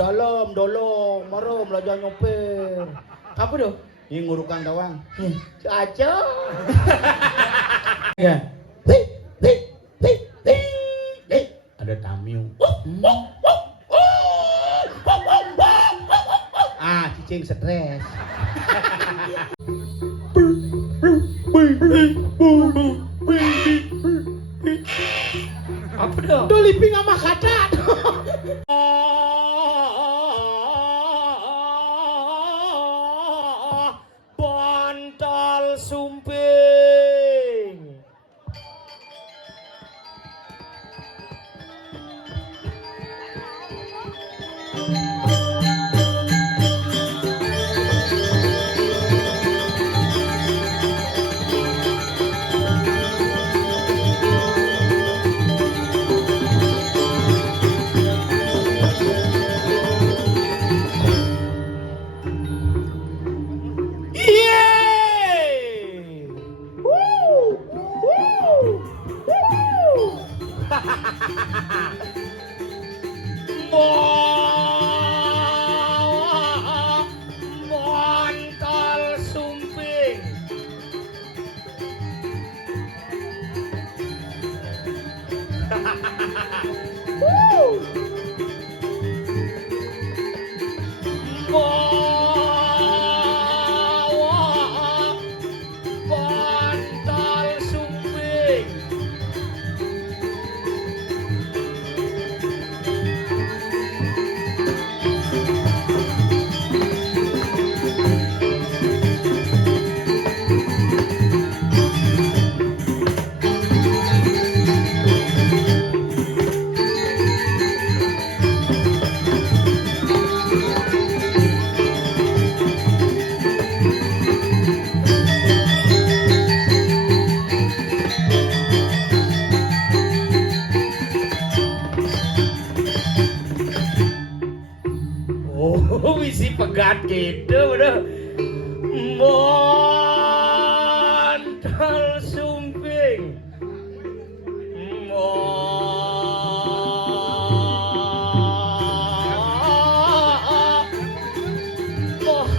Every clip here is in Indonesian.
dalam, dolong, marom, belajar nyopir. Apa tuh? Ini ngurukan tawang. Si Aco. Ya. Hei, hei, hei, hei, hei. Ada tamu. Ah, cicing stres. Apa dong? Doliping sama kata. Bantal sumping. Yeay! Woo! Woo! Woo! Bantal sumping. Woo! Bantal sumping. Oh, isi pegat gitu udah. Bantal sumping.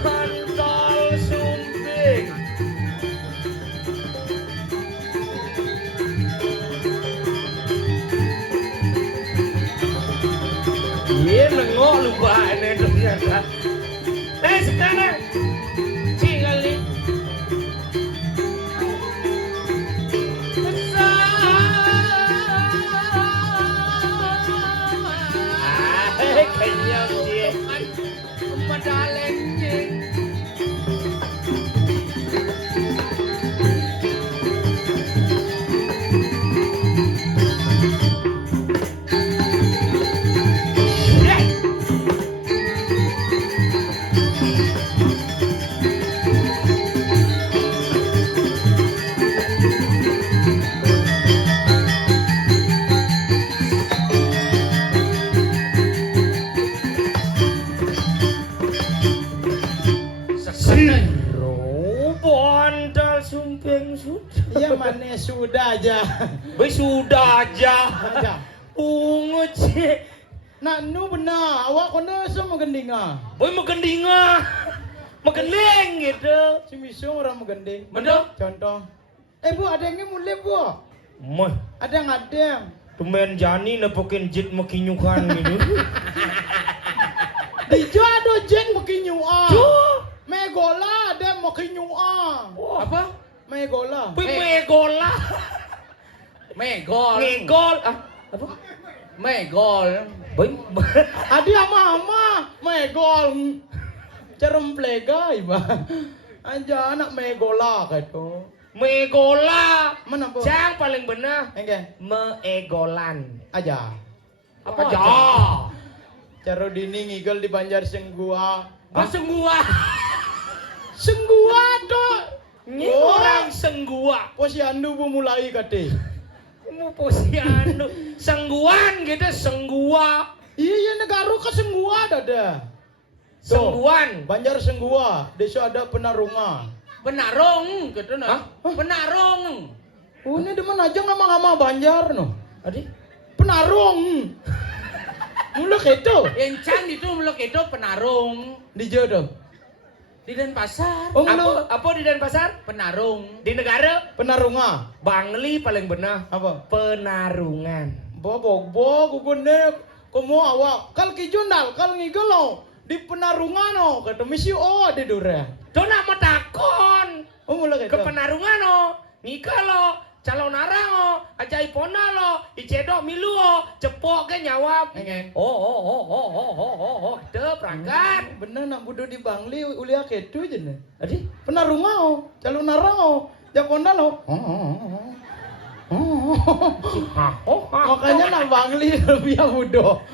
Bantal sumping. Iya nengok lupa ini ternyata. Sekarang tinggal nih. Kenyang dia. Medaleng dia. Bantal sumping sudah. Iya mana sudah aja. Sudah aja. Aja. Ungu cik. Nak nu benar. Awak kena semua gendinga. Magendinga. Magending gitu. Si misung orang menggending. Betul. Contoh. Bu ada yang mulai bu. Mah, Ada yang ngadem. temen Jani nepokin jit mekinyukan gitu. Dijo ada jen mekinyua. Tuh. Megola ada mekinyua. Apa? Megola. Megola. Megol. Ngegol. Ah, apa? Megol. Boy. Ada mama. Megol. Cerem plega iba. Aja anak megola gitu. Megola. Mana bu? Yang paling benar Enggak. meegolan. Aja. Apa Aja. aja? Caro dini ngigel di Banjar Senggua. Semua. Senggua tuh. Ini orang senggua. Posyandu bu mulai kate. Kamu posyandu. Sengguan gitu, senggua. Iya negara ke Senggua ada. Sengguan. Banjar Senggua. Desa ada penarungan. Penarung gitu nah. Hah? Penarung. Oh ini demen aja ngama-ngama Banjar no. Adik? Penarung. Muluk itu. Encan itu muluk itu penarung Di jodoh. di Denpasar. Oh, Apa, muluk. apa di Denpasar? Penarung. Di negara? Penarunga. Bangli paling benar. Apa? Penarungan. Bobok gugune komo awak kal kijundal kal ngigelo di penarungan no kata misi di dura. Dona mau takon. Oh mulai Ke penarungan no. Ngikalo. Calon narang ajai pona lo, icedok milu cepok ke nyawab. Oh, de perangkat. Bener nak budo di Bangli ulia ketu aja nih. Adi, Penarungan calon narang Japona lo. Makanya nak Bangli lebih budo.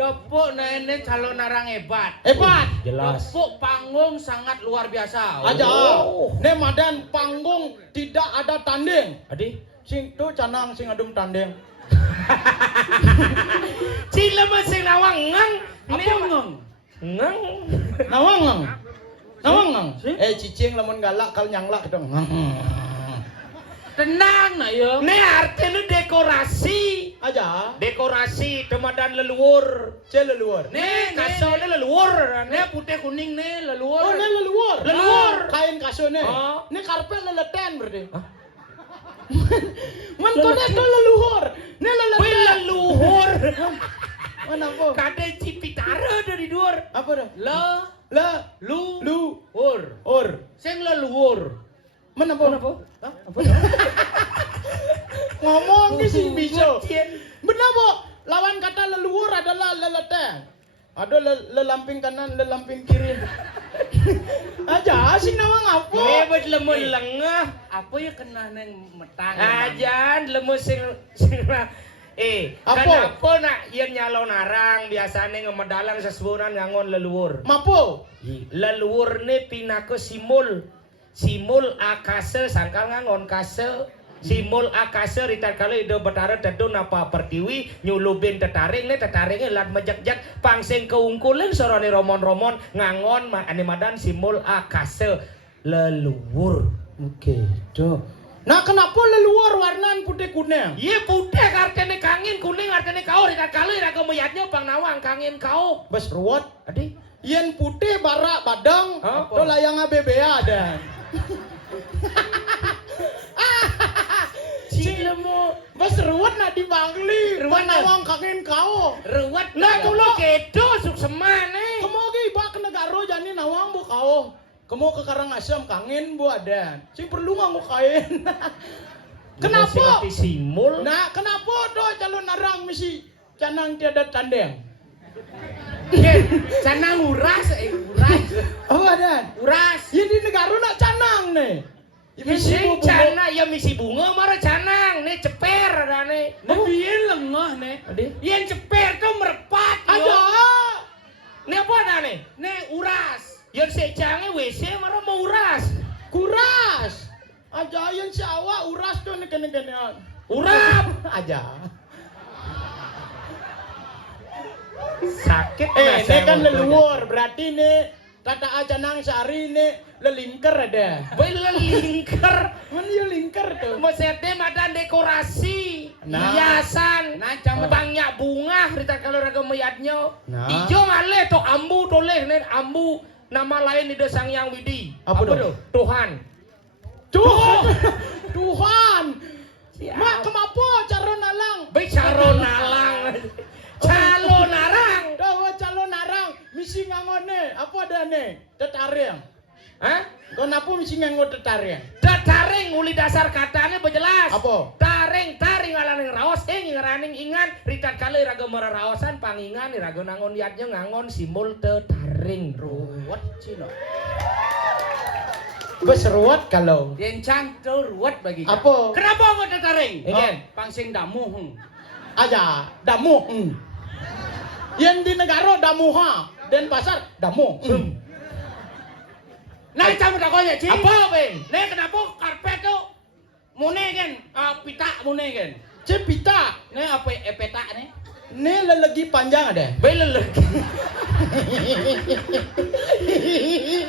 Depuk nah ini calon narang hebat. Hebat. Jelas. Depuk panggung sangat luar biasa. Aja. Oh. Ne madan panggung tidak ada tanding. Adi, Sing tu canang sing adum tanding. cila masih nawang ngang. Apa ngeng? Ngang. Nawang. Cicing lamun galak kal nyanglak dong. Tenang nah ya. Ne artinya dekorasi. Aja. Dekorasi temadan leluhur. Leluhur. Nih, Kasone leluhur. Nih putih kuning nih Oh, leluhur. ne leluhur. Leluhur. Kain kasone. Oh. Ne karpet leleten berarti. Hah? Man kode to leluhur. Ne leleten. Leluhur. Mana apa? Kade cipitara dari luar. Apa dah? Le Lu. ur. Or. Sing leluhur. Mana apa? Hah? Apa? Ngomong ni sing bisa. Cien. Benar po. Lawan kata leluhur adalah leleten. Ada lelamping kanan, lelamping kiri. Aja sing nawang apa? Mebet lemon lengah. Apa ya kena neng metang? Ajan lemon sing Apa? kenapa nak yen nyalon narang biasanya ngemedalang sesuburan ngangon leluhur. Mapo? Leluhur ne pinake simul akase sangkal ngangon kase. Simul akase ritar kali ide betara tedun apa pertiwi nyulubin tetaringnya lat mejak-jak pangsing keungkulen sorone romon-romon ngangon ane madan simul akase leluhur. Oke, do. Nah, kenapa leluhur warnan putih kuning? Iya putih artinya kangin kuning artinya kau ritar kali raga meyatnya bang nawang kangin kau. Bas ruwet. Adi Yen putih barak badang, Apa? to layang ABBA ada. Cilemu Bas ruwet nak di Bangli, Ruwet na. nawang kangin kau. ruwet nah kulo kedo suksemane. Kamu lagi bak ke negara jani nawang bu kau. Kamu ke Karangasem kangin bu ada. Sing perlu nganggo kain. Kenapa? Simul. Nah, kenapa do calon narang misi canang tiada tandeng? Canang uras. Oh ada. Uras. Ya di negara nak canang nih. Misi Sing bu cana ya misi bunga mara canang nih ceper ada nih. Biyen lengah nih. Adi Yen ceper tuh merepat. Ada. yo. nih apa ada nih? Nih uras. Yang secange WC mara mau uras. Kuras. Aja yang si awak uras tuh nih kene-kene. Urap. Aja. Sakit Ini kan leluhur, berarti nih kata aja nang sehari nih lelingker ada. Bela lingkar. Mana ya lingker tuh? Mesete madan dekorasi. Nah. Hiasan. Nah, jangan Banyak bunga rita kalau raga meyatnya. Nah. Ijo ngale to ambu toleh nen ambu nama lain di Sang Yang Widi. Apa tuh? Tuhan. Tuhan. Tuhan. Siap. Mak kemapa cara nalang? Bicara nalang. Calo narang. Dawa calon narang misi ngangone apa ada nih? Tetaring. Hah? Kenapa misi nganggo tetaring? Taring uli dasar katanya berjelas. Apa? Taring alaning raos ngaraning ingan ritat kali raga meraraosan pangingan raga nangon yatnya ngangon simul taring ruwet cino. Berseruat kalau. Yen cang tuh ruwet bagi. Apa? Kenapa kau tertaring? Igen. Pangsing damu. Aja damu. Yang di negara damu ha. Denpasar damu. Nah, cang tak kau ya, Cing. Apa ben? Nih kenapa karpet tuh mune kan? Pita mune kan? Cepita. Nih apa peta nih? Ini lelegi panjang ada. Belelegi.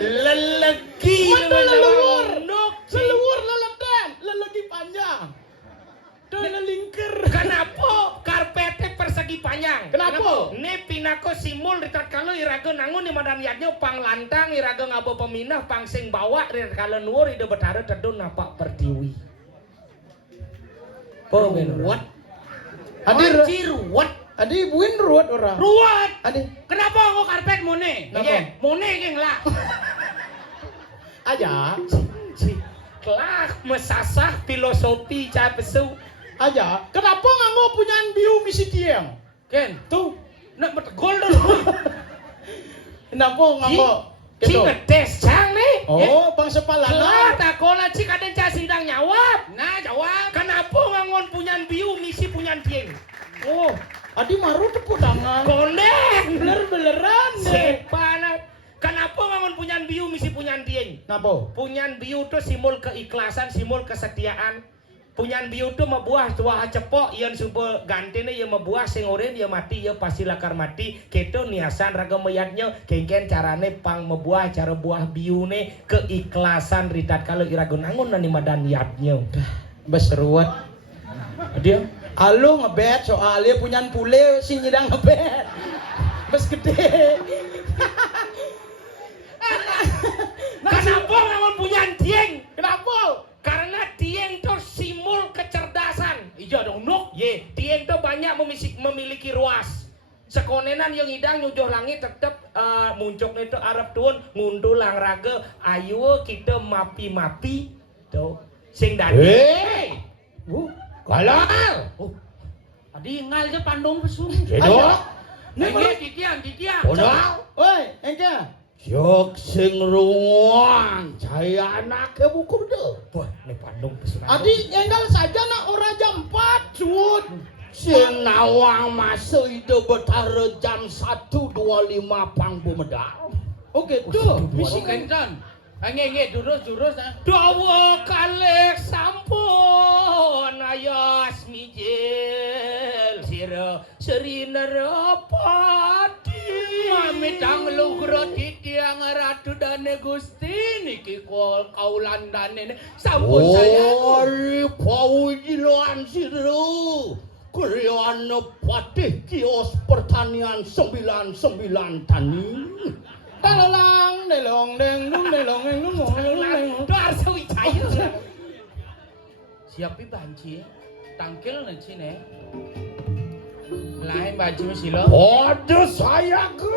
Lelegi. Mana leluhur? Nuk. Leluhur leleten, lelegi panjang. Dan lelingker. Kenapa karpetnya persegi panjang? Kenapa? Ini iraga nangun di madan yatnya pang lantang iraga ngabo peminah pang sing bawa rir kala nuwur ide betara tedun napak pertiwi. Ruwet. Adi ruwet. adi buin ruwet ora. Ruwet. Adi Kenapa kok karpet mone? Napa? Nggih, mone ki ngelak. aja. Kelak mesasah filosofi ca besu. Aja. Kenapa nganggo punyaan biu misi tiang? Ken, Tuh. nak betegol dulu. Kenapa nganggo? Ci Gitu. ngetes cang nih. Oh, bang sepalana. Kelak takola ci kadang ca sidang nyawab. Nah, jawab. Kenapa ngangon punyan biu misi punyan tieng? Oh, adi maru tepuk tangan. Konden. Beler-beleran deh. Sepana. Kenapa ngangon punyan biu misi punyan tieng? Napa? Punyan biu tuh simbol keikhlasan, simbol kesetiaan. Punyan biu tuh mabuah tua cepok yang subuh gantene yang mabuah sing oren ya mati ya pasti lakar mati. Keto niasan raga mayatnya kengken carane pang mabuah cara buah biune keikhlasan ritat kalau irago nangun nani madan niatnya. Beseruat. Dia Halo ngebet soalnya punyaan pule si nyidang ngebet. Bes gede. kenapa ngangon punyan tieng? Kenapa? Karena tieng tuh simbol kecerdasan. Iya dong, Nuk. Ye, tieng tuh banyak memiliki ruas. Sekonenan yang hidang nyujuh langit tetep muncul itu Arab tuun ngundulang raga ayo kita mapi-mapi tuh sing dadi. Kalal. Oh. Adi ngal je pandong pesung. Ayo. Nggih, titiang. Oi, engke. Jok sing ruang, saya anaknya buku deh. Wah, ini Bandung pesunan. Adi enggal saja nak ora jam 4 cut. Sing nawang masuk itu betara jam 1.25 pang Bumedal. Oke, tuh. Misi kencan. Nggih, jurus. Dawa kalih sampun ayas mijil sira serina rapati Mitang lugro titiang ratu dane Gusti niki kaulan dane sampun saya. Ori paujilan siru. Krian patih kios pertanian 99 tani. Talalang delong deng dum delong deng dum deng. do arsa wicaya. Siapi banci tangkil na cine. Lain banci silo. Pada saya ke.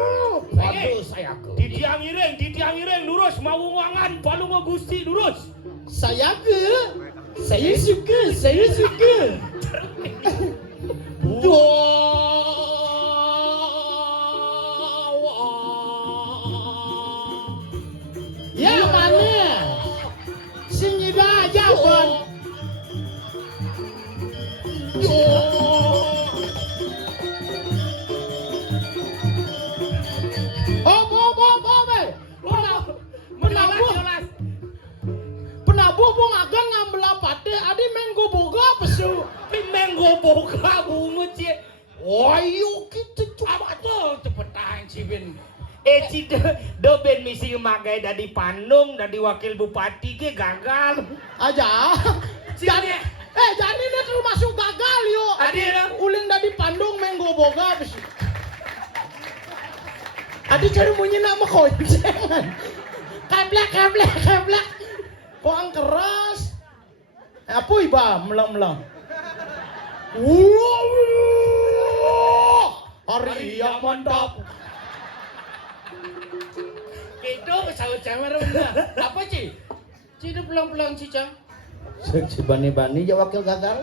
Didiang ireng lurus mau wangan palu mau Gusti lurus. Saya suka. Ya mana? Senyida aja bon. Penabuh bung agan ngambil apate, adi menggo boga pesu. Menggo boga bungut ye. Ayo kita coba. Apa tuh cepetan cibin. Cide do ben misi magai dari Bandung dari wakil bupati ke gagal. Aja. Jadi jadi dia termasuk gagal yo. Adi Ulin dari Bandung menggo boga pesu. Adi cari munyi nak mekoncengan. Kablak. Kok ang keras? Apa iba melang. Hari yang mantap. Itu saut camera bener. Apa Ci? Ci itu pulang-pulang Ci Cang. Si bani-bani ya wakil gagal.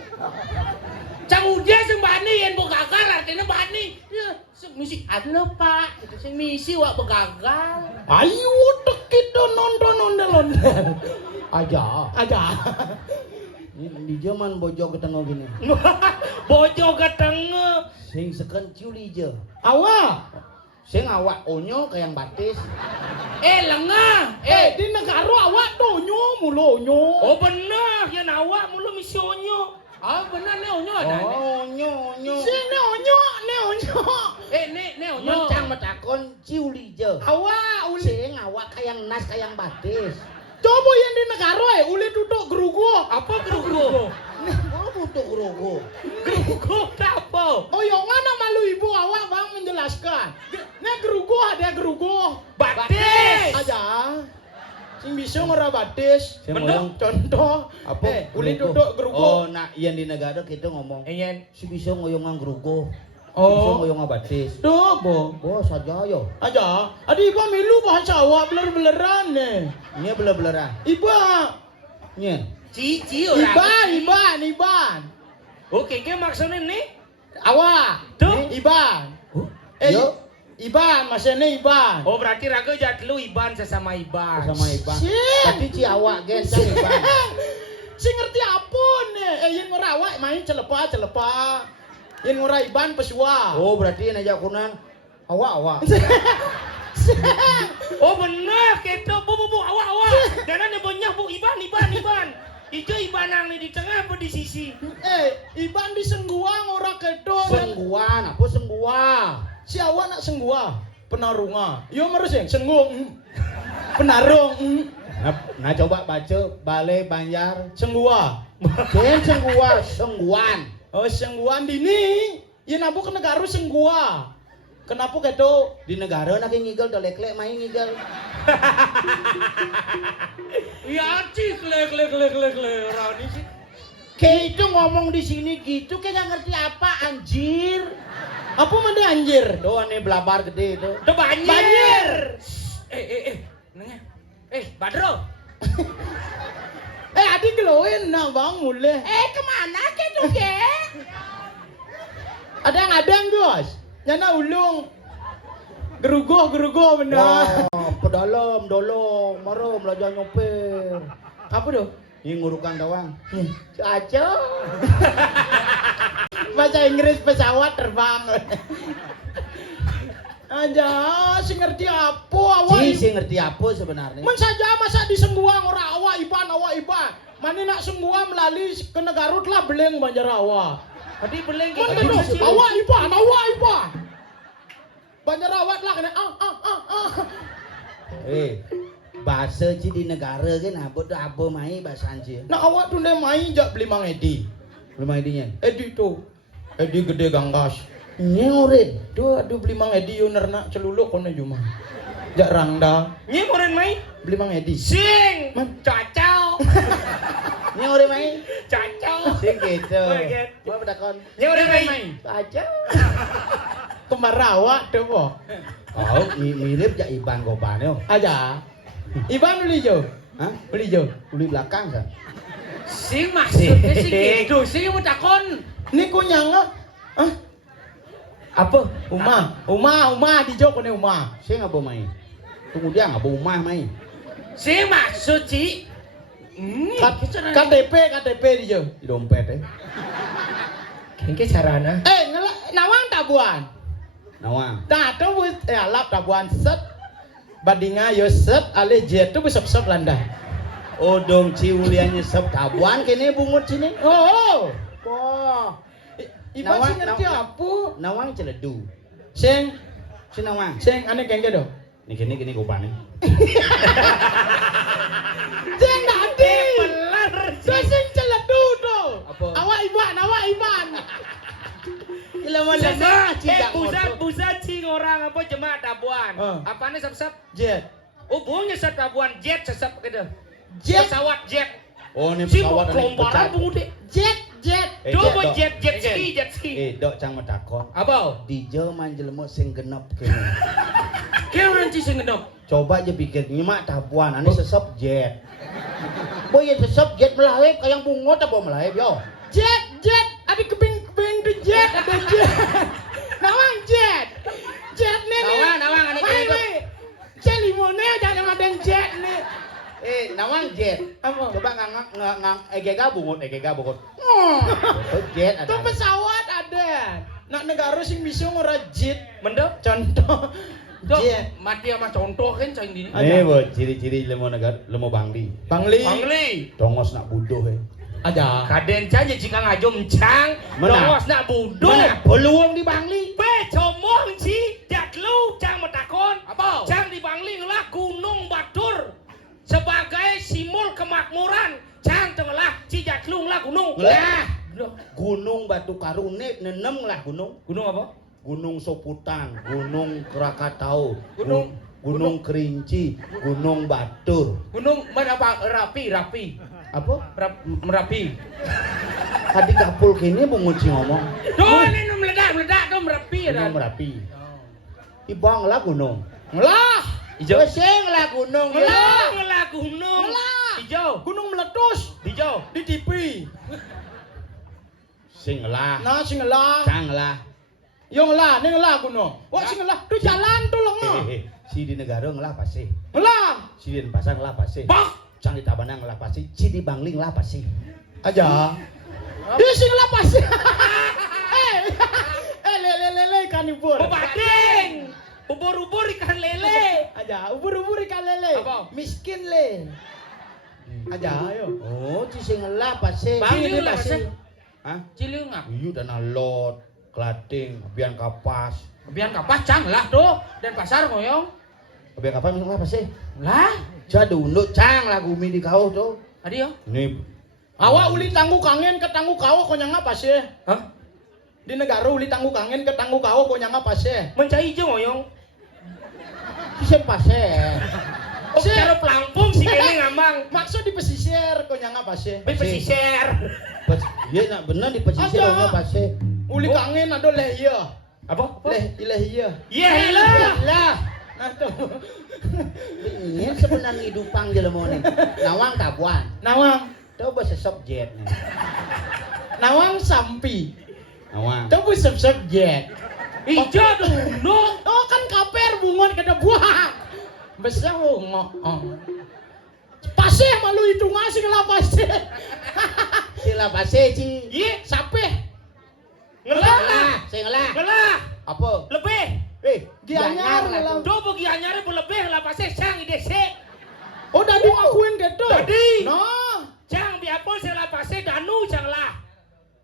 Cang udah sing bani yang begagal artinya bani. Ya, misi ada Pak. Itu sing misi wak begagal. Ayo dek kita nonton ondel-ondel. Aja. Di zaman bojo ketengah gini. bojo ketengah. Sing seken culi je. Awak. Sing awak onyo kayak yang batis. Lengah. Di negara awak donyo mulu onyo. Oh benar, ya nawa mulu misionyo. Ah benar ne onyo ada. Onyo. Si ne onyo. Ne onyo. Mencang metakon culi je. Awak uli. Sing awak kayak nas kayak yang batis. Coba yang di negara uli duduk gerugu. Apa gerugu? Apa tuh gerugo? Gerugo apa? Oh yang mana malu ibu awak bang menjelaskan. Nih gerugo ada gerugo. Batis. Aja. Sing bisa ngora batis. Saya Bener. ngomong Contoh. apa? Uli Gerugo. duduk gerugo. Oh, nak yang di negara kita ngomong. Enyen. Si bisa ngoyongan gerugo. Si bisa Oh. ngoyongan batis. Tuh bo. Oh, saja yo. Aja. Adi iba milu bahasa awak beler-beleran nih. Ini beler-beleran. Iba. Nya. Cici orang. Iban. Oke, ke maksudnya nih? Awak. Tuh. Iban. Yo. Iban, maksudnya Iban. Oh, berarti raga jat lu Iban sesama Iban. Sama Iban. Sih. Tapi ci awak gen sang Iban. Si ngerti apa nih? Yang ngerawak main celepa. Yang ngora Iban pesua. Oh, berarti yang aja kunan awak. Oh bener, keto bu awak. Jangan banyak bu Iban. Ijo Ibanang nih di tengah apa di sisi? Iban di senggua ngora kedo. Sengguan, apa senggua? Si awak nak senggua. Penarunga. Yo marus yang senggung. Penarung. Nah coba baca Balai Banjar. Senggua. Gen senggua, sengguan. Oh sengguan dini. Ya nabu ke negara senggua. Kenapa kedo? Di negara nak ngigel dolek-lek main ngigel. Ya cik lek Rani sih. Kayak itu ngomong di sini gitu kayak gak ngerti apa anjir. Apa mana anjir? Doa nih belabar gede itu. Udah banjir. Nengnya. Badro. Adi geloin nah bang mulai. Kemana ke tuh ke? Adang bos. Nyana ulung. Gerugo benar. Wah, pedalam, dolong, maro belajar nyopir. Apa tuh? Ini ngurukan doang. Aco. Bahasa Inggris pesawat terbang. Aja, si ngerti apa awak? Si ngerti apa sebenarnya? Men saja masa di Sengguang ora awak Iban. Mana nak Sengguang melalui ke Negarut lah beleng Banjar awak. Tadi beleng Men gitu. kan awak Iban. Banjar awak lah kena Bahasa ci di negara kan apa mai bahasa anjir. Nak awak tu ne main jak beli Mang Edi. Belum idenya. Edi tu. Edi gede ganggas. Ngurin. Aduh beli Mang Edi yo nernak celuluk kono cuma. Jak rangda. Nyi moren mai? Beli Mang Edi. Sing. Cacau. Ngurin mai. Cacau. Sing gitu. Baget. Gua pedakon. Nyi moren mai? Aja. Kemarawak tu po. Oh, mirip jak Iban Goban yo. Aja. Iban beli jo. Hah? Beli jo. Uli belakang kan? Sing maksudnya sing gitu. Sing mau takon. Ni ku nyanga. Hah? Apa? Uma di jo kone uma. Sing apa mai? Tunggu dia ngapa umah mai? Sing maksud ci. KTP di jo. Di dompet Kengke sarana. Nawang tabuan. Nawang. Nah, tu bus alap tabuan set. Badinga yo set ale jet tu besop-sop landa. Oh dong ci uliannya sep tabuan kene bungut sini. Oh. Wah. Iban sing ngerti apa? Nawang celedu. Sing Si nawang. ane kengke do. Ni kene Goban ni. Sing dadi. Belar. Sing celedu tu. Apa? Awak Iban. Pusat cing orang apa jemaah tabuan. Apane sep-sep? Jet. Oh, bunyi sep tabuan jet sesep gitu. Jet. Pesawat jet. Oh ni Si pesawat kelompokan bungu deh. Jet. Coba jet ski. Dok cang metakon. Apa? Di jaman jelema sing genep kene. Kayak orang sing genep. Coba aja pikir nyemak tabuan ane sesep jet. Boy ya sesep jet melahip kayang bungut apa melahip yo. Jet. Ada kebing tu jet. Ada jet. Nawang jet. Jet ni. Nawang ane kene. Jet limone jangan ada jet ni. Nawang jet. Apa? Coba ngang egega bungut. Jet Tu ada. pesawat ada. Nak negara sing bisa ngora jet. Mendok. Contoh. Dok, Jet. mati sama contoh kan cang di. Bo ciri-ciri lemo bangli. Bangli. Tongos nak buduh Ada. Kaden caja jika ngajom cang. Mana? Dongos nak buduh. Mana peluang di bangli? Be comong ci jaklu cang metakon. Apa? Cang di Bangli ngelah Gunung Batur sebagai simbol kemakmuran. Cang tenggelah ci jaklu ngelah gunung. Lah. Gunung Batu Karune nenem lah gunung. Gunung apa? Gunung Soputan, Gunung Krakatau, Gunung- Gunung Kerinci, Gunung Batur. Gunung apa? Rapi. Apa? Merapi. Tadi kapul kini menguci ngomong. Tuh ini nu meledak tuh Merapi ya. Gunung Merapi. Ibang lah gunung. Ngelah. Hijau. Sing lah gunung. Ngelah gunung. Ngelah. Hijau. Gunung meletus Hijau. di TV. Sing lah. Nah, sing ngelah. Cang lah. Yo ngelah, ning ngelah gunung. Wah, sing ngelah tuh jalan tuh lengo. Si di negara ngelah pasti. Ngelah. Si di Denpasar ngelah pasti. Bak. Cang di Tabanan ngelah pasti. Si di Bangli ngelah pasti. Aja. Dia sing ngelah pasti. Lele ikan ubur. Bading. Ubur-ubur ikan lele. Aja, ubur-ubur ikan lele. Apa? Miskin le. Aja, ayo. Oh, si sing ngelah pasti. Bang, Si di ini lah pasti. pasti. Hah? Ciliung ngap. Iya dan alot, Klating, Bian Kapas. Biar kapas cang lah tuh dan pasar ngoyong. Bian Kapas ngelah pasti. Lah, Jadi unduk cang lah gumi di kau tuh. tadi yo. Ini Awak uli tanggu kangen ke tanggu kau kau nyanga apa sih? Hah? Di negara uli tanggu kangen ke tanggu kau kau nyanga apa sih? Mencai hijau ngoyong. si pasti. Oh, cara pelampung sih kayaknya ngamang. Maksud di pesisir kau nyanga apa sih? Pesisir. Iya nak benar di pesisir Ada. nggak pasti. Uli kangen ada leh iya. Apa? Leh iya. Iya lah. Lah, Nah tuh. ini sebenarnya hidupang jelema nih. Nawang kabuan. Nawang, Tuh bahasa subjek nih. nawang sampi. Nawang. Tuh bu subjek. Hijau tuh. No. Oh kan kaper bungon kada buah. Besar ngomong. Pasih malu itu ngasih lah pasih. Sila pasti ci. Iya. Sapeh. Ngelah. Sing lah. Ngelah. Apa? Lebih. Gianyar lah. lah. Coba gianyare lebih lah pasti sang ide sih. Oh dadi ngakuin gitu. Dadi. No. Jang biapun saya lapase Danu jang lah.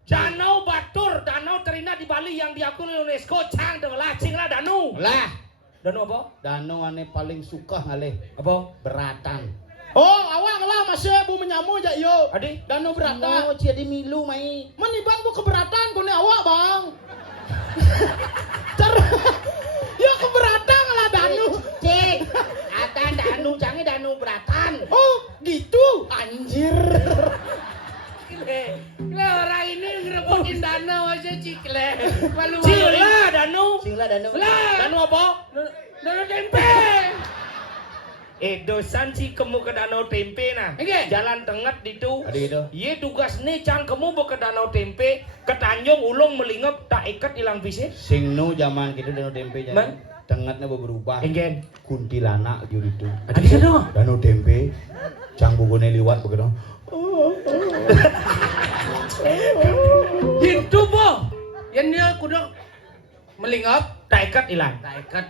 Danau Batur, danau terindah di Bali yang diakui UNESCO cang lah cing lah Danu. Lah. Danu apa? Danau ane paling suka ngalih Apa? beratan. Oh awak lah masih bu menyamu aja yo. Adi? Danu berata. Oh, cia di milu mai. Maniban bu keberatan kone awak bang. Ya keberatan lah Danu. Cek. Atan danu canggih danu beratan. Oh gitu. Anjir. Le orang ini ngerepotin danau aja cikle. Malu Cila Danu. Sing lah danu. Lah. Danu apa? Danau tempe. Dosan sih kamu ke danau tempe nah. Oke. Jalan tengah itu. Ada gitu. Iya tugas nih cang kamu mau ke danau tempe ke Tanjung Ulung melingap tak ikat hilang visi. Sing nu zaman kita danau tempe Man. jangan. Tengahnya berubah. Engen. Kuntilanak gitu itu. Ada gitu. Danau tempe. Cang bugone liwat begitu. Itu boh. Yang dia kudu melingap. Tak ikat hilang. Tak ikat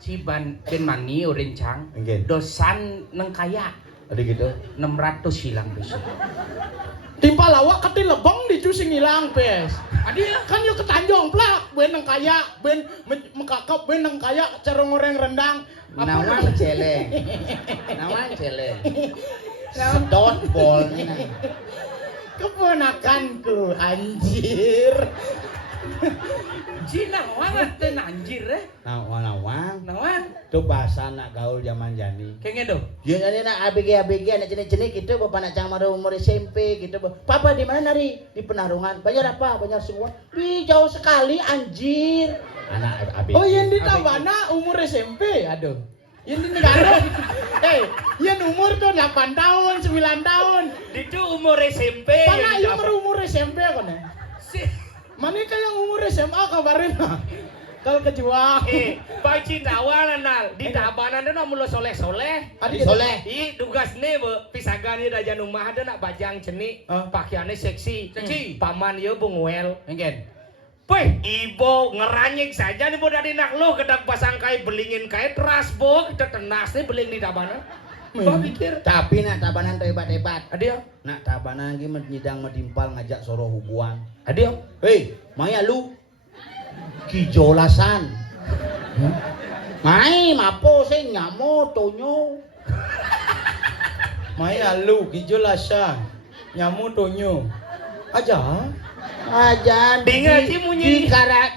si ben mani urin cang. Enggak. Dosan neng kaya Ada gitu. 600 hilang besok. Timpa lawak kati lebong di cusing hilang pes. Adi ya. Kan yuk ke Tanjung plak, ben nang kaya, ben mekakap, ben nang kaya cara ngoreng rendang. Nawang celeng. Nawang celeng. Sedot bolnya. Keponakanku anjir. Cina wangat teh anjir eh. Nawang. Nawan. Itu bahasa anak gaul zaman jani. Kayaknya do. Ya jadi nak ABG anak jenis-jenis gitu bapak nak cang maru umur SMP gitu. Papa di mana nari? Di Penarungan. Bayar apa? Bayar semua. Wih jauh sekali anjir. Anak ABG. Oh yang di Tabana umur SMP, aduh. Yang di negara, yang umur tuh 8 tahun, 9 tahun. Itu umur SMP. Pana yang umur SMP kan ya? Si Mana yang umur SMA kabarin kalau kejual. Pak Cindawalan nal di Tabanan itu mulu soleh-soleh. Adi Soleh. Ih, tugas nih pisagan ieu dajan rumah ada nak bajang cenik, pakaiannya seksi. Paman ieu bunguel. Engen. Weh, ibu ngeranyik saja nih bodak dinak lu kedak pasang kai belingin kai teras bo kita tenas nih beling di Tabanan. Kau pikir? Tapi nak Tabanan tuh hebat-hebat. Adio, Nak Tabanan lagi menyidang metimpal ngajak soro hubungan. adio. Hei, Maya lu kijolasan. Mai mapo sing nyamo tonyo. Maya lu kijolasan nyamu tonyo. Aja. Aja Dengar sih munyi.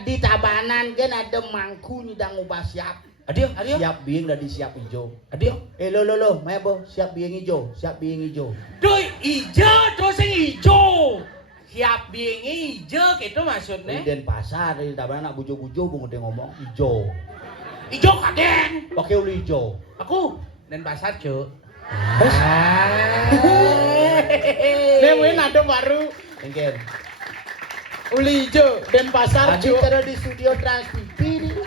di tabanan kan ada mangku nyidang ubah siap. Adio. Siap biing dari siap hijau. Adio. Lo, maya siap biing hijau, siap biing hijau. Duh, ijo terus yang ijo. Siap biengi ijo gitu maksudnya. Di Denpasar di tabanan nak bujo-bujo bungut ngomong hijau. Ijo kaden. Pakai uli hijau. Aku Denpasar, Cuk. Newen ada baru Mungkin. uli hijau Denpasar Tadi Cuk. cara di studio Trans TV nih.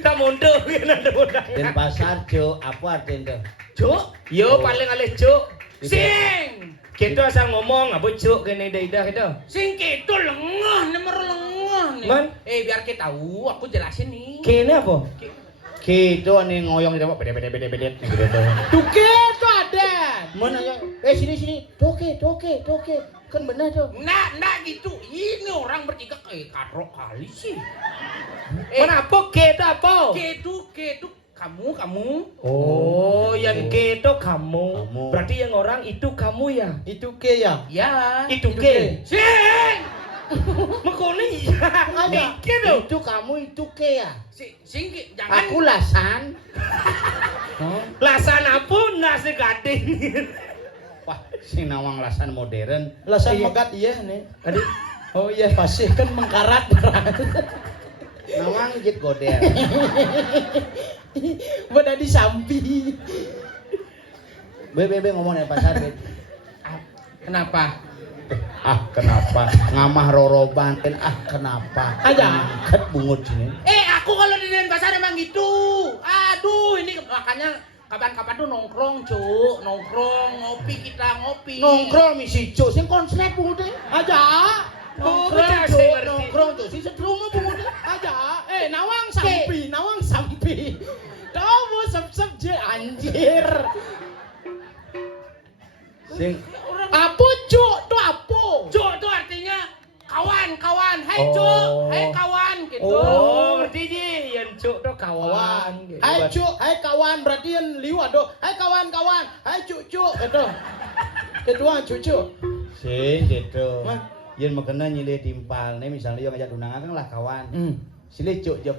Tak mundur kan ada mundur. Denpasar Jo, apa artinya? Cuk, Yo paling alih cuk. sing. Kita asal ngomong apa cuk kene ida kita. Sing gitu lengah, nomor lengah nih. Man. Biar kita tahu, aku jelasin nih. Kene apa? Gitu nih ngoyong di bawah bede gitu. Duke tuh ada. Mana ya? Sini. Toke. Kan benar tuh. Nah gitu. Ini orang bertiga katrok kali sih. Mana apa ke itu apa? Kedu, kamu. Oh, yang ke itu kamu. Kamu. Berarti yang orang itu kamu ya? Itu ke ya. Ya. Itu Itu ke. Sing. Makone ya. Dikit dong. Itu kamu itu ke ya. Sing jangan. Aku lasan. Lasan apa nasi gading. Wah, si nawang lasan modern. Lasan Iya. megat iya nih. Adik. Oh iya pasti kan mengkarat. Nawang jit goder. Beda di sampi. Bebe ngomong ya pasar. Be. Kenapa? Kenapa? Ngamah roroban kan kenapa? Aja. Ket bungut sini. Aku kalau di Denpasar emang gitu. Aduh, ini makanya kapan-kapan tuh nongkrong, Cuk. Nongkrong, ngopi. Nongkrong misi Jo sing konslet bungut. Aja. Nongkrong tuh si sedrung bungut. Aja. Nawang sampi. Kamu sep je anjir. Sing Apa cuk? Tuh apa? Cuk itu artinya kawan. Hai Oh. Cuk, hai kawan gitu. Oh, berarti dia yang cuk tuh kawan. gitu. Hai cuk, hai kawan, berarti yang liu aduh. Hai kawan, hai cuk gitu. Kedua cuk. sing gitu. Mah. Yen makena nyile timpal nih misalnya yo ngajak tunangan kan lah kawan. Sile cuk jeb.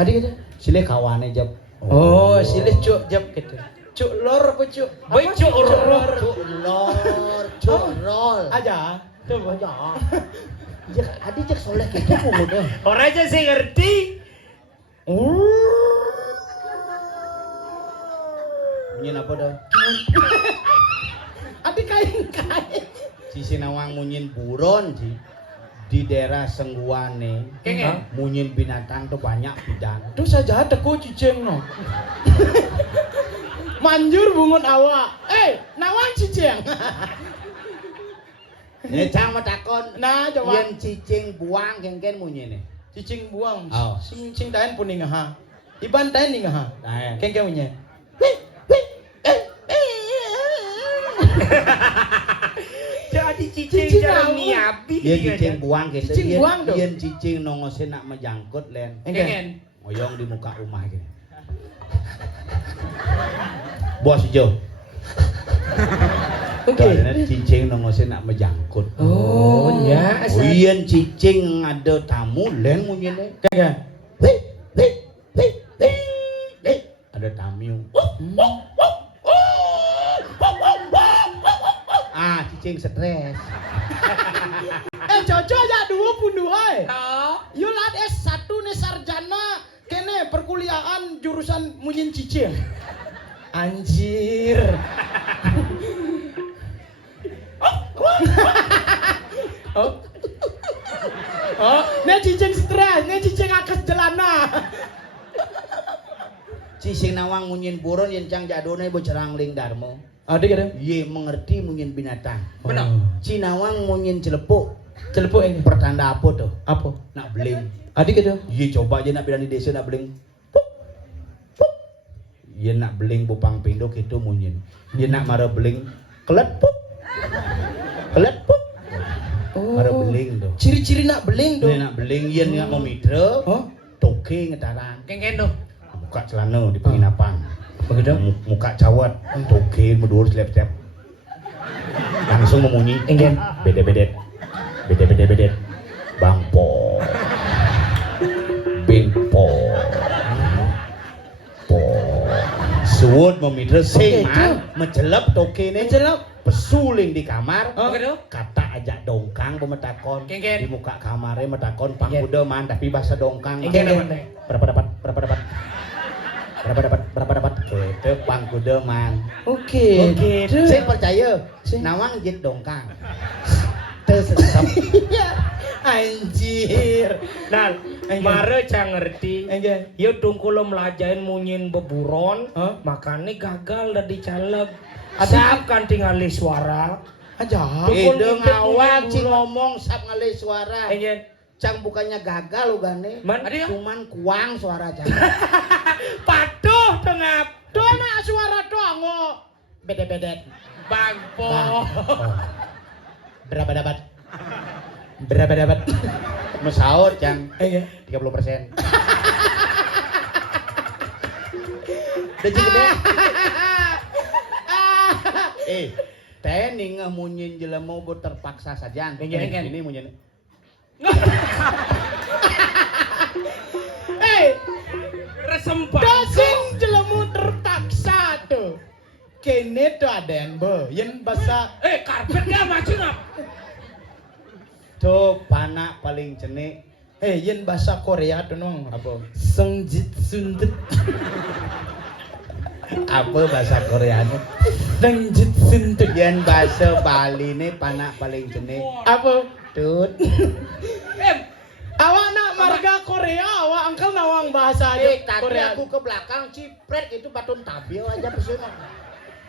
Adik gitu. Sile kawane jeb. Oh, silih cuk jap gitu. Cuk lor apa cuk? Baik, Apa? cuk lor. Cuk rol. Aja. Tuh Aja. Jek adi cek soleh gitu bungut. Orang aja sih ngerti. Munyin apa dah? Adik kain. Si Sinawang munyin buron sih. Di daerah Sengguane. Kenge. Munyin binatang tuh banyak bidang. Tuh saja teko cicing no. Manjur bungun awak. Nawang cicing. Cang matakon. Nah, coba. Yen cicing buang kengken munyin nih. Cicing buang. Oh. Cicing daen pun ngaha. Iban daen ngaha. Nah, Kengkeng punya. Jadi Cicing cicing cara apa? miabi. yen cicing buang gitu. Cicing buang tuh. Yen cicing nongose nak menjangkut len. Kengen. Ngoyong di muka rumah gitu. Bos hijau. Oke. Cicing nongose nak menjangkut. Oh, ya. Yen cicing ada tamu len munyine. Kengkeng. Ada tamu. Cicing stres. Cocok ya 22 Toh. Yulat S1 nih sarjana kene perkuliahan jurusan munyin cicing. Anjir. Nih cicing stres, nih cicing akes jelana. Cicing nawang munyin buron yen cang jadone bocerangling darmo. Adik ada. Ye mengerti munyin binatang. Benar. Cinawang munyin celepuk. Celepuk ini. Pertanda apa tuh? Apa? Nak beling. Adik ada. Ye coba aja nak bilang di desa nak beling. Puk, puk. Ye nak beling bupang pindo gitu munyin. Ye nak mara beling kelet puk. Kelet puk. Mara beling tuh. Ciri-ciri nak beling Ye dong. nak beling yen nak mau mitra. Oh, Toke ngetaran. Kengen tuh. Buka celana di penginapan. begitu. Muka cawat. Toke medur selep-selep. langsung memunyi. Enggak. Bede-bedet. Bede-bede-bedet. Bangpo. Binpo. Po. Suwun memidre sing man menjelep tokene Menjelep. pesuling di kamar. Oke do. Kata ajak dongkang pemetakon Kengken. di muka kamarnya metakon pangkuda man tapi bahasa dongkang. Enggak dapat. Berapa dapat? Berapa dapat? Berapa dapat? Berapa dapat? Gitu pangkuda man. Oke. Saya percaya nawang jit dongkang. Tersesap. Anjir. Nah, mare cang ngerti. Enggak. Yo tungkulo melajain munyin beburon, Hah? makanya gagal dari caleg. Ada kan tinggal suara. Aja. Ide ngawak ci ngomong sap ngalih suara. Enggak. Cang bukannya gagal ugane. Man, Ada ya? Cuman kuang suara cang. patuh tengap. Dona suara dongo. Bede-bedet. Bangpo. Oh. Berapa dapat? Berapa dapat? Mesaur cang. Enggak. 30%. Udah gede. Tening munyin jelema bu terpaksa saja. Enggak. Ini munyin. Resempak. Dasing jelemu terpaksa tuh. Kene tuh ada yang yen bahasa Karpet ya maju ngap. Tuh panak paling cenik. yen bahasa Korea tuh nong. Apa? Sengjit sundet. Apa bahasa Koreanya? Sengjit sundet. Yen bahasa Bali ini panak paling cenik. Apa? Tut. Awak nak marga Korea, awak angkel nawang bahasa aja Tadi Korea. aku ke belakang cipret itu batun tabil aja pesona.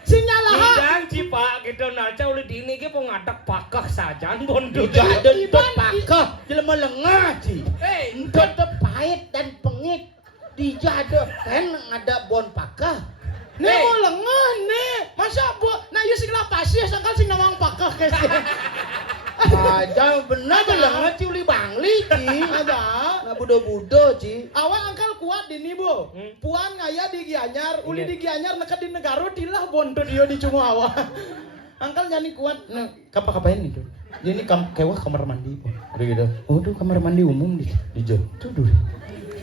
Sinyal ha. Bidang cipak gitu naca oleh dini ke pengadak pakah sajan bondo. Tidak ada untuk pakah, jelema lengah ci. Entut Untuk pahit dan pengit. Tidak ada kan ada bon pakah. nih mau lengah nih. Masa bu, nah yuk sing lapasi sangkal sing nawang pakah kese. Aja benar lengah ci uli bangli ci. Ada. Nah budo-budo ci. Awak angkel kuat di nih bu. Puan ngaya di Gianyar, uli di Gianyar nekat di negara tilah bondo dia di cuma awak. Angkel nyanyi kuat. Nah, kapain itu? Ini kewah kamar mandi bu. Udah gitu. Oh tuh kamar mandi umum di Dijo. tuh dulu.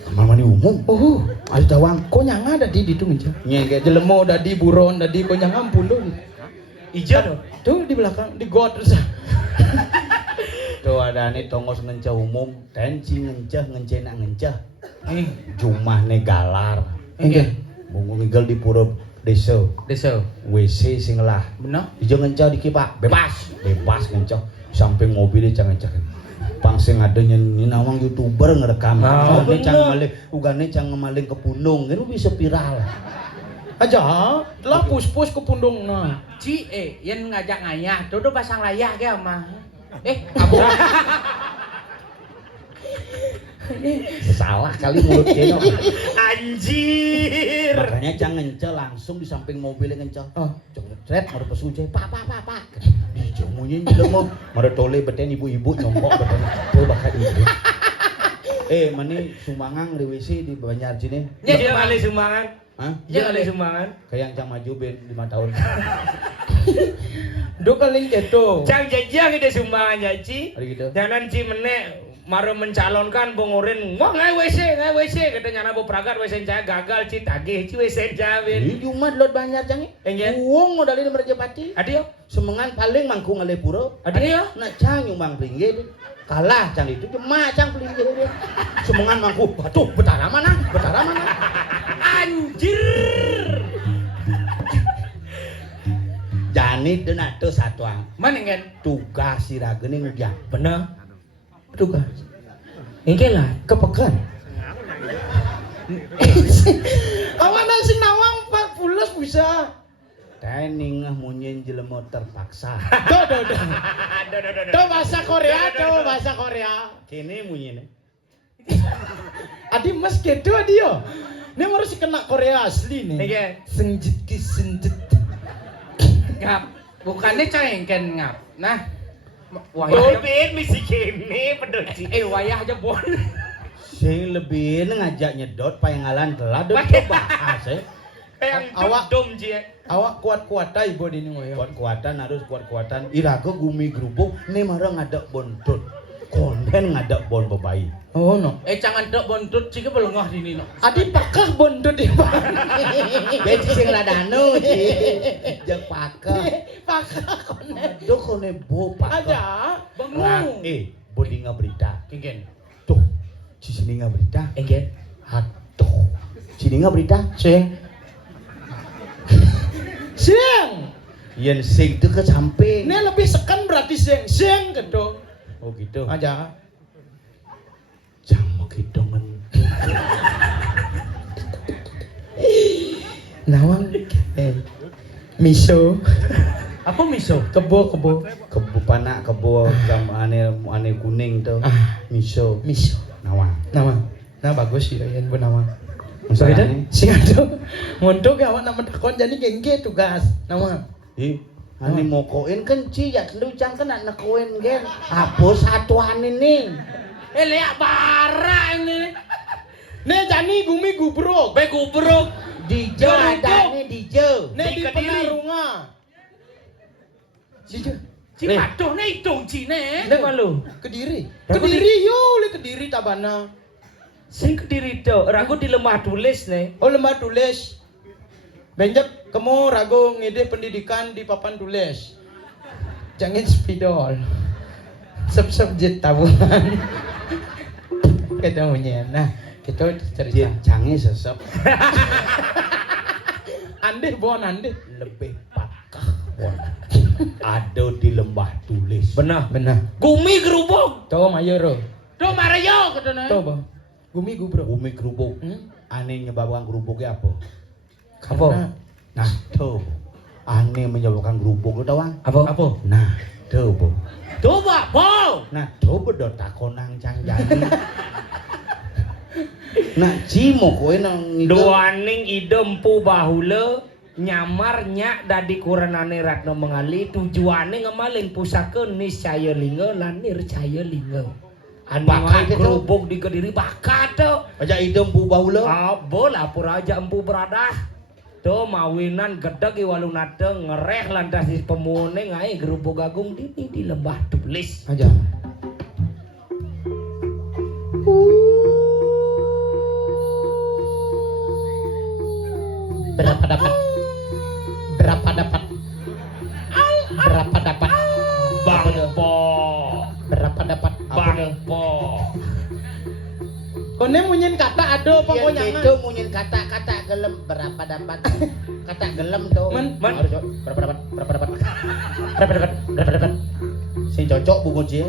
Kamar mandi umum. Oh, Ayo tawang. kok nyanga ada di itu ngejar. Nyengke Jelemo ada di buron, ada di kok nyanga ampun dong. Ijo. Tuh di belakang di got terus. Tuh ada nih tongos ngencah umum, tenci ngencah ngencena ngencah. Jumah nih galar. Enggak. Bungu minggal di pura desa. Desa. WC sing lah. Benar? Ijo ngencah diki Pak, bebas. Bebas ngencah. Samping mobil jangan jangan. Pang sing ada nyanyi nawang YouTuber ngerekam. Ah, Ugane cang bener. maling, ugane cang maling ke pundung. Itu bisa viral. Aja, lah pus-pus ke pundung nah. Ci yen ngajak ngayah, tuh udah pasang layah ge mah. Abu. Salah kali mulut keno. Anjir. Makanya jangan ngencel langsung di samping mobilnya ngencel. Oh. Cret mau pesuje. Pak. Di jamunya jelema. Mare tole beten ibu-ibu nyongkok beten. Tuh bakal ibu. Mani sumangang di WC di Banjar sini. Dia kali sumbangan. Hah? Dia kali sumbangan. Kayak yang cang maju ben 5 tahun. Do paling gitu. Cang jajang ide sumbangan ya Ci. Ada gitu. Jangan Ci menek mare mencalonkan bongorin. Wah ngai WC kata nyana bo pragat WC saya gagal Ci tagih Ci WC jawin. Ini cuma lot Banjar cangi. Enggak. Uang modalin di Merjapati. Adio. Semengan paling mangku ngalepuro. Adio. Nak cang nyumbang pringgir. Kalah cang itu cuma cang pringgir dia. Semengan mangku. Aduh, betara mana? Anjir. Jani dan ada satu ang. Mana kan? Tugas si rageni ngudian. Bener. Tugas. Engke lah. Kepekan. Awak nang sing nawang 40 bisa. Tening munyin jelema terpaksa. Do. Do bahasa Korea, do bahasa Korea. Kini munyin. Adi mas gitu adio. Ini harus kena Korea asli nih. Iya. Senjit ki senjit. Ngap. Bukannya cengken ngap. Nah. Oh, Wayah. ben misi kene pedoci. Wayah aja bon. Sing lebih ngajak nyedot payangalan telah do Pakai. bahas Yang Awak dom je. awak kuat-kuat ta ibu dini ngoyo. Kuat-kuatan harus kuat-kuatan. Irago gumi gerubuk nih marah ngadak bontot. Konten ngadak bon bebai. Oh no. Jangan dok bontut sih belengah dini no. Adi pakah bontot di Ya sing ladano ci. Jeung pakeh. Pakah konen. Aduh kone bo pakeh. Aja. Bengung. Bodi ngaberita. Kingen. Tuh, ci sini ngaberita. Enggen. Aduh. Sini ngaberita. Sing. Sing. Yen sing teu sampe. Ini lebih sekan berarti sing. Sing gitu. Oh gitu. Aja. Jamu kidongan. Nawang miso. Apa miso? Kebo. Kebo panak kebo jam ane kuning tuh. Miso. Nawang. Nawang. Nah bagus ya yan bu nawang. Masalahnya Sing ado. Montok awak nama takon jadi gengge tugas. Nawang. ane mokoin kan ci ya lu cang kena nekoin gen. Apa satuan ini? Leak bara ini. Nih jani gumi gubruk. Be gubruk. Dijo adane dijo. Nih di Di Kediri. penarunga. Dijo. Si paduh nih hitung cine. Nek malu. Kediri. Ragu Kediri yo le Kediri tabana. Sing Kediri to, ragu di lemah tulis nih. Oh lembar tulis. Benjak kamu ragu ngide pendidikan di papan tulis. Jangan spidol. Sep-sep jet tabungan. Ketemunya. Nah, kita cerita. Jen cange sesep Andeh bon andeh. lebih pakah bon. Ada di lembah tulis. Benar. Benar. Gumi gerubuk. Tuh mayoro. Do marayo katanya. Tuh bang. Gumi gubro. Bumi kerubuk. Ane nyebabkan kerubuknya apa? Apa? Nah, tuh. Ane menyebabkan kerubuk itu bang. Apa? Nah, tuh bu. Coba, po. Nah, coba do takonang cang jani. Nah, cimo kowe nang Doaning ide empu bahula nyamar nyak dadi kuranane Ratna Mengali tujuane ngemalin pusaka niscaya linga lan nircaya linga. Ane Bakat wae itu. kerubuk di Kediri bakat to. aja idem bu baula. Apa lapor aja empu beradah. To mawinan gedeg walunate ngereh lantas di pemune ngae gerubuk agung di lembah tulis. Aja. Berapa dapat? Berapa dapat? Berapa dapat? Bangpo. Berapa dapat? Bangpo. Kone munyin kata ado apa kau Yen nyangan? itu munyin kata-kata gelem berapa dapat? Kata gelem tuh. Men. Harus berapa dapat? Berapa dapat? Berapa dapat? Berapa dapat? Sing cocok Bu Kunci.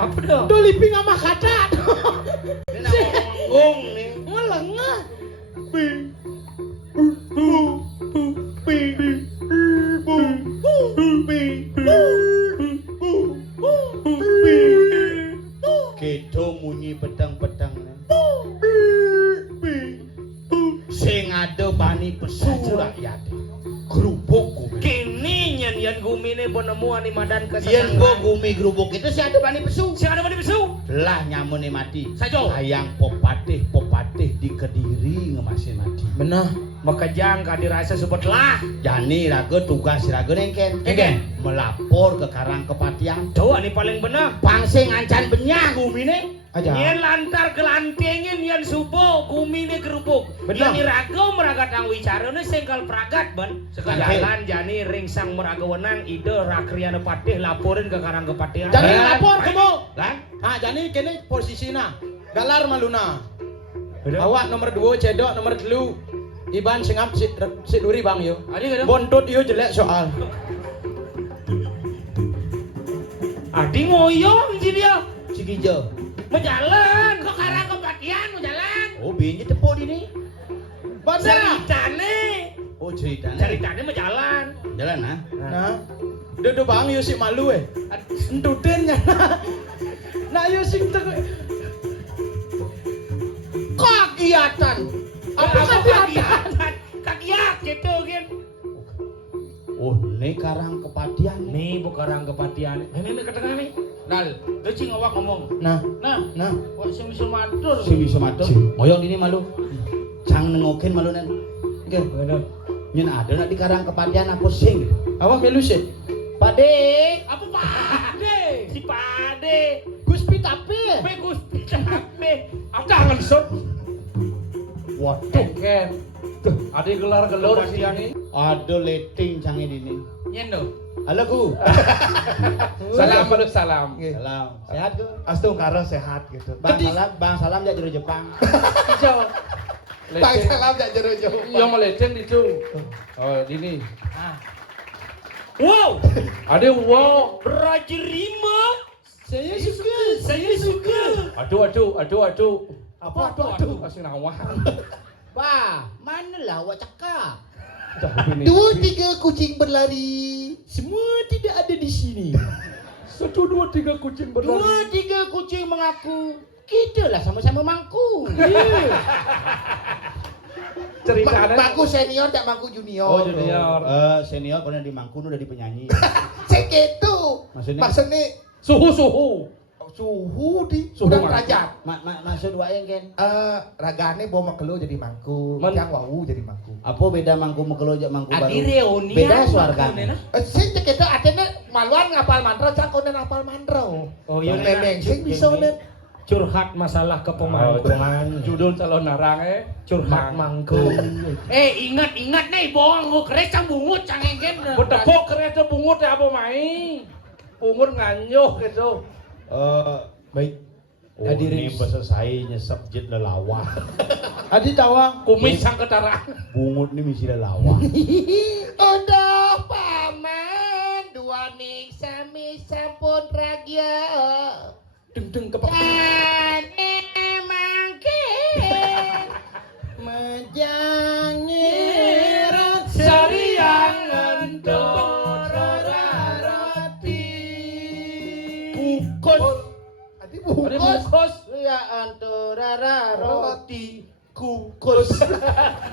Apa dah? Tuh liping sama kata. Ini nama ngomong nih. Melengah. Kita munyi pedang-pedang nih. Sing ada bani pesu rakyat. Gerubuk gumi. Kini nyanyian gumine penemu animadan Yen kesenangan. gua gumi gerubuk itu si ada bani pesu. Si ada mana besu? Lah nyamune mati. Sajo. Sayang popatih di Kediri ngemasin mati. Benar. Makajang kadirasa sebut lah. Jani raga tugas raga nengken. Nengken. Melapor ke Karang Kepatian. Doa ni paling benar. Pangsing ancan benyah gumine. Aja. Nyen lantar kelantengin nyen subuh gumine gerubuk. Benar. Yani raga meragat ang wicarane sengkal pragat ban. Sekalian jani ringsang meraga wenang ide rakriana patih laporin ke Karang Kepatian. Jadi lapor kamu. Lah, Jadi kini posisinya. Galar maluna. Bener. Awak nomor 2 cedok nomor 3 Iban singap si duri bang yo. Adi kada. Bontot yo jelek soal. Adi ngoyong si dia. Cikijo. Menjalan. Ke Karang Kepatian mau jalan. Oh, binyi tepuk ini. Benar. Ceritane. Oh, ceritanya. Ceritane menjalan. Jalan ah. Nah, duduk bang yo si malu Entutin nya. Nah yo sing kegiatan. Apa kegiatan? Kakiak gitu kan. Oh, Nih karang kepatian. Nih bukarang kepatian. Nih katakan nih. Dal, gecing awak ngomong. Nah, Nah, nah, kok sing bisa matur. Si bisa matur. Moyong ini malu. Cang nengokin malu nen. oke. Nyen ada nak di karang kepatian apa sing? Awak melu sih. Pade. Apa Pade? Si Pade. Guspi tapi. Gus capek. Jangan sot. Waduh. Ken. Ada gelar-gelar sih ini. Ada leting canggih ini. Nyendo. Halo Gu. Salam alus salam. Salam. Sehat Gu? Astung karo sehat gitu. Bang salam ya jero Jepang. Hijau. Bang salam jak jero jauh. Yang meleceng itu. Oh, ini. Wow. Ada wow. Raja Rima. Saya suka. Saya suka. Aduh. Apa aduh? Kasih nawah. Wah, mana lah awak cakap? Dua tiga kucing berlari. Semua tidak ada di sini. 1, 2, 3 kucing berlari. 2, 3 kucing mengaku. Kita lah sama-sama mangku. Ceritanya. Mangku senior tak mangku junior. Oh, junior. Senior kalau di mangku udah di penyanyi. Segitu. Maksudnya? Suhu. Suhu di Suhu sudah mangku. derajat. Maksud wae Ken. Ragane bawa makelo jadi mangku, yang wawu jadi mangku. Apa beda mangku mekelo jak mangku baru? Adi reunian. Beda suargane. Sing cek itu atene maluan ngapal mantra, cak konen ngapal mantra. Oh iya Neneng sing bisa nen. Curhat masalah kepemangkuan. Judul calon narang Curhat mangku. Ingat nih bohong gua kerecang bungut cangengken. Betepok kereta bungut ya apa mai? Bungut nganyuh gitu. Baik. Oh, ini selesai nyesep jet lelawah. Adi tawa. Kumis sang ketara. Bungut ini misi lelawah. Udah paman, dua ning sami sampun ragya. Deng kepak. Ane mangkin menjangirat Sariang entor roti. Bungkus. Adi Ada bungkus. Ya antara roti kukus.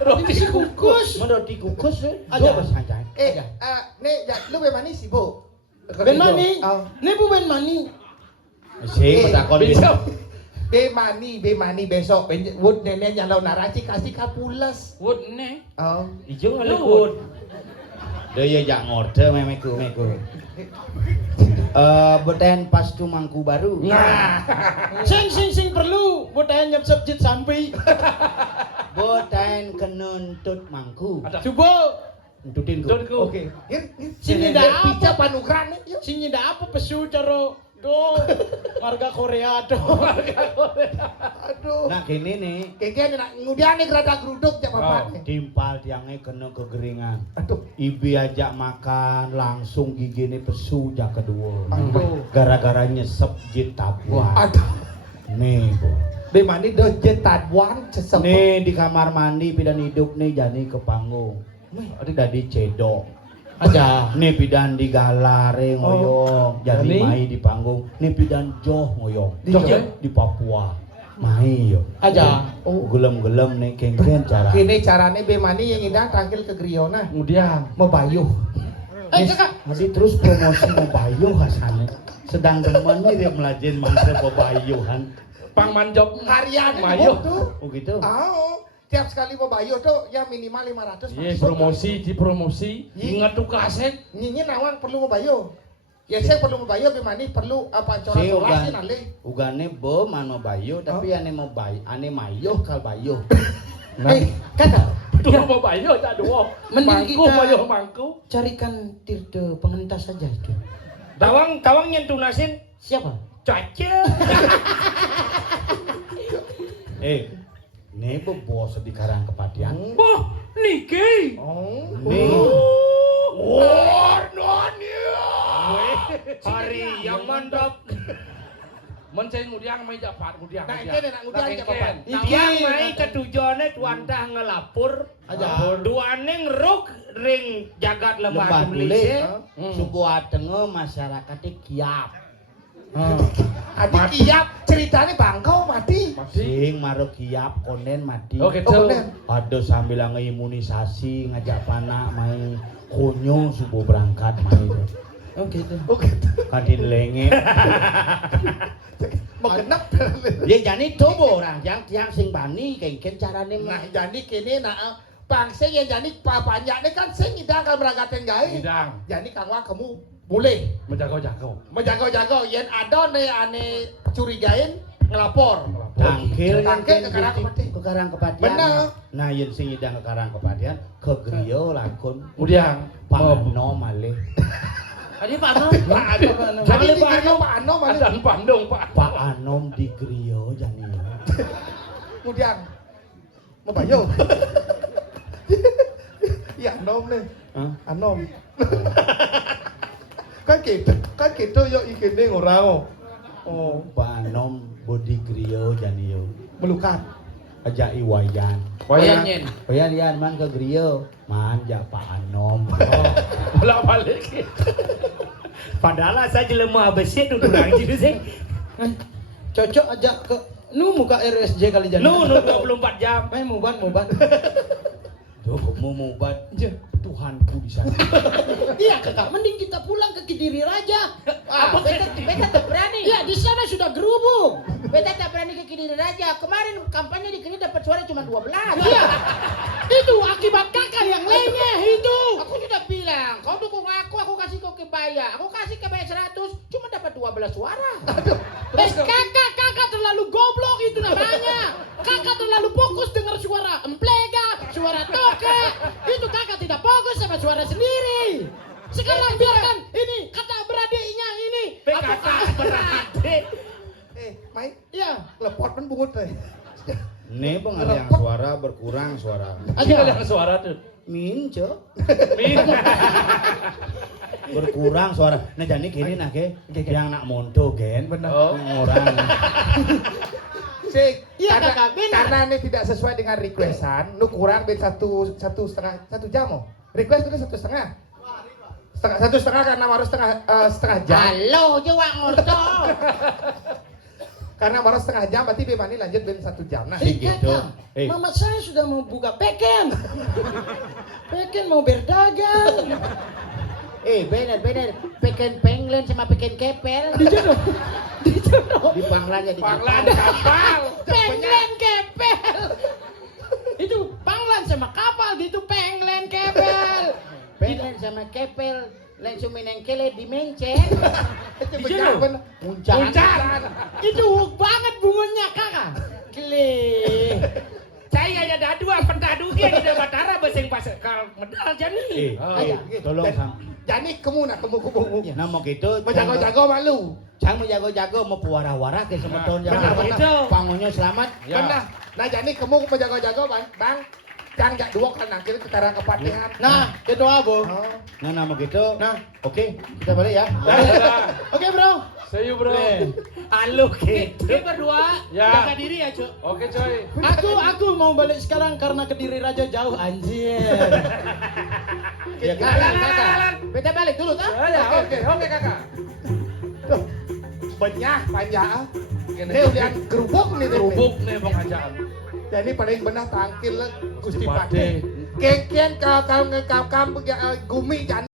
Roti kukus. Roti kukus Aja. santai. Nek lu be mani sih, Bu? Ben mani. Nek Bu ben mani. Si petakon Bisa. Be mani besok Wood nenek nyalau naraci kasih kapulas. Wood nih. Oh. Ijo ngelekut. Dia jak ngorde memeku. Beten pas tu mangku baru. Nah. Sing perlu botahan nyep subjit sampai. Boten kenuntut mangku. Coba Nuntutin ku. Donku. oke. Sing nyeda apa panukran yuk. Sing nyeda apa pesu caro do marga Korea do. Aduh. Nah gini nih. Kayaknya nak ngudian nih gerada geruduk jak papan. Timpal tiangnya kena kegeringan. Aduh. Ibi ajak makan langsung gigi ini pesu jak kedua. Aduh. Gara-gara nyesep jit tabuan. Aduh. Nih bu. Be mani do jetadwan cesep. Nih di kamar mandi pidan hidup nih jani ke panggung. Ada dadi cedok. Aja. Nih pidan di galare ngoyong. Jadi Jani? mai di panggung. Nih pidan joh ngoyong. Joh? Di Papua. Mai yo. Aja. Oh gelem-gelem nih kengken cara. Kini carane be mani yang indah tangkil ke Griona. Kemudian. Mau bayuh. Kakak, masih terus promosi Mobayo Hasan. Sedang demen nih dia melajin mantra Mobayuhan. Pang manjok Harian Mayo. tuh. Oh gitu. Tiap sekali mau bayar tuh ya minimal 500. Iya promosi. Ingat tuh kaset. Nyinyi nawang perlu mau bayar. Ya saya perlu mau bayar gimana perlu apa Si corak-corak sih ugan, nanti. ugane bo man Mobayo tapi ane Mobayo, ane mayo kal bayo. Kakak, Tuh mau bayo tak dua. Mending Mangku kita- bayo mangku. carikan tirde pengentas saja itu. Tawang nyentunasin Siapa? caca. Nih bos di karang kepatian. Wah, niki. Oh. Nih. Hari yang mantap. Menceng ngudiang mai japat ngudiang. Nah, ini nak ngudiang jak papan. Yang mai ketujuannya tuantah ngelapur. Aja. Duane ngeruk ring jagat lembah Lembah Malaysia. Suku Atenge masyarakatnya kiap. Adi kiap ceritanya bangkau mati. Sing maruk kiap konen mati. Oh gitu. Ada sambil ngimunisasi ngajak panak main konyo subuh berangkat main. Oh gitu. Kadin lenge. Mau genep. Ya jani coba orang yang sing bani kengken carane Nah jadi kini nak bangsa yang jadi banyaknya kan sing ngidang kalau berangkatin gawe. Ngidang. Jadi kang Wak kamu boleh Menjaga-jaga. yen ada nih ane curigain ngelapor. tangkil Tangkil ke Karang Kepatihan. ke Karang Kepatihan. Bener. Nah yen sing ngidang ke Karang Kepatihan ke griya lakon Kemudian Pak Ano malih. Adi Pak Ano. Jadi Pak Ano malah. Ada Bandung, Pak. Pak Anom di griya jani. Kemudian Mabayo. Ya Anom nih. Hah? Anom. Kan gitu yo ikene ora. Oh, Pak Anom bodi griya jani yo. melukat. Ajak iwayan. Wayan. Wayan man ke griya, man jak Pak Anom. Bolak-balik. Padahal saya jelema besit duduk lagi gitu sih. Cocok ajak ke muka RSJ kali jadi. 24 jam. Muban. Tuh kamu mau buat Tuhanku di sana. Iya kakak, mending kita pulang ke Kediri Raja. Beta tak berani. Ya di sana sudah gerubuk. Beta tak berani ke Kediri Raja. Kemarin kampanye di Kediri dapat suara cuma 12. Iya. Itu akibat kakak yang lenyeh itu. Aku sudah bilang, kau dukung aku kasih kau kebaya. Aku kasih kebaya 100, cuma dapat 12 suara. Kakak terlalu goblok itu namanya. Kakak terlalu fokus dengar suara emplega, suara toke. Itu kakak tidak fokus sama suara sendiri. Sekarang biarkan ini kata beradiknya ini. Kata beradik. Mai, Iya. lepot men bungut teh. Nih pengalihan suara berkurang suara. Aja yang suara tuh. Minco. Min. Berkurang suara. Nah jadi gini nah ke yang nak monto gen. Bener. Orang. Sik, Iya, Kakak, benar. karena ini tidak sesuai dengan requestan, nu kurang bet satu jam oh. Request itu 1,5. Satu setengah karena harus setengah jam. Halo, jawab ngorto. Karena baru setengah jam, berarti Bimani lanjut ben 1 jam. Nah, Gitu. Kakak, mama saya sudah mau buka peken. Peken mau berdagang. bener. Peken penglen sama peken kepel. Dijodoh. Di Panglannya di Panglan kapal. Penglen kepel. Itu panglan sama kapal, itu penglen kepel. Penglen sama kepel, langsung menengkele di menceng. Dijodoh. Muncar. Itu banget bungunya kakak. Gile. Saya hanya ada 2 pendadu dia di Batara beseng pas kal medal jadi. Tolong sam. Jadi kamu Nah mau gitu. Jago-jago malu. Cang mau jago-jago mau puara-wara ke semeton Benar begitu. Pangunnya selamat. Ya. Benar. Nah, jadi kamu jago-jago Bang. Jangan jak dua kan nanti ke Karang Kepatihan. Nah, itu abo. Nah mau gitu. Nah, Oke, kita balik ya. oke bro. See you bro. Halo gitu. Kita berdua Ya. jaga diri ya, Cuk. Oke coy. Aku mau balik sekarang karena Kediri Raja jauh anjir. Ya Kakak. Beta balik dulu kan? Oke kakak. Banyak panjang. Ini udah gerubuk nih. Kerupuk nih pengajaan. Jadi paling benar tangkil Gusti Gusti Pade. Pade. Kengkian kalau ngekam gumi jangan